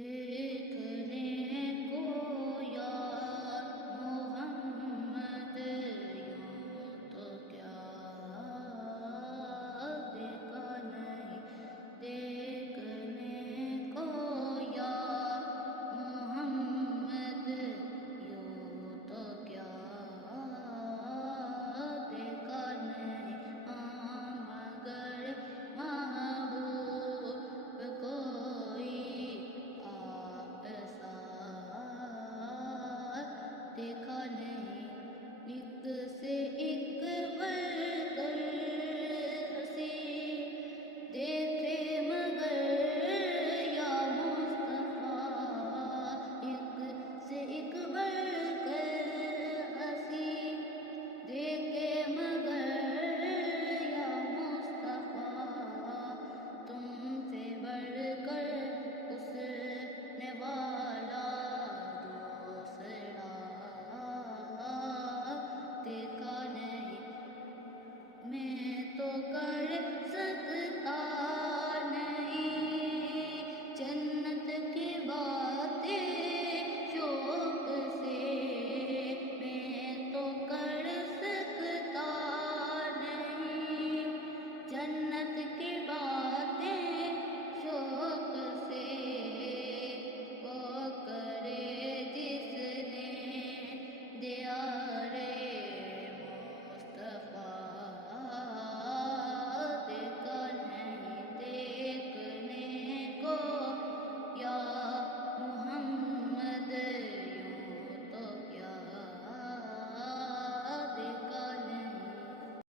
دیکھنے کو یار محمد یوں تو کیا دیکھا نہیں، دیکھنے کو یار محمد یوں تو کیا دیکھا نہیں، مگر محبوب کوئی دیکھا نہیں، ایک سے ایک بڑھ کر ہنسی دیکھے مگر یا مصطفیٰ، ایک سے ایک بڑھ کر ہنسی دیکھے مگر یا مصطفیٰ، تم سے بڑھ کر اس نے والا دیکھا نہیں، میں تو کر سکتا نہیں جنت کی باتیں شوق سے، میں تو کر سکتا نہیں جنت کی